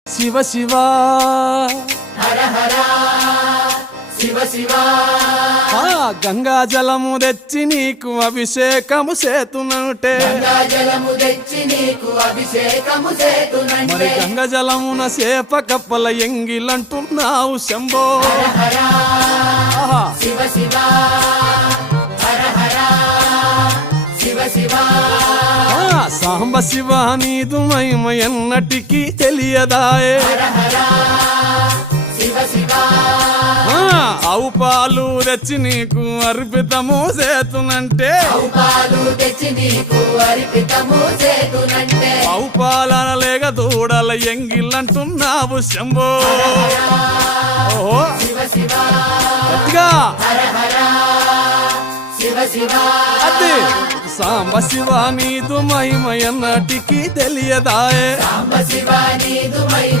శివ శివ హర హర శివ శివ గంగా జలము తెచ్చి నీకు అభిషేకము చేతునంటే గంగా జలము తెచ్చి నీకు అభిషేకము మరి చేతునంటే గంగ జలమున సేప కప్పల ఎంగిలంటున్నావు శంభో హర ఆహా. శివ శివ హర హర శివ శివ సాంబ శివ నీదు మహిమ ఎన్నటికీ తెలియదాయే హర హర శివ శివ ఆవు పాలు తెచ్చి నీకు అర్పితము చేతునంటే పాలు తెచ్చి నీకు అర్పితము చేతునంటే ఆవు పాలన లేక దూడల ఎంగిలంటున్నావు శంభో ఓహో శివ శివ గట్టిగా హర హర శివ శివ అది సాంబ శివ నీదు మహిమ ఎన్నటికీ తెలియదాయే సాంబ శివ నీదు మై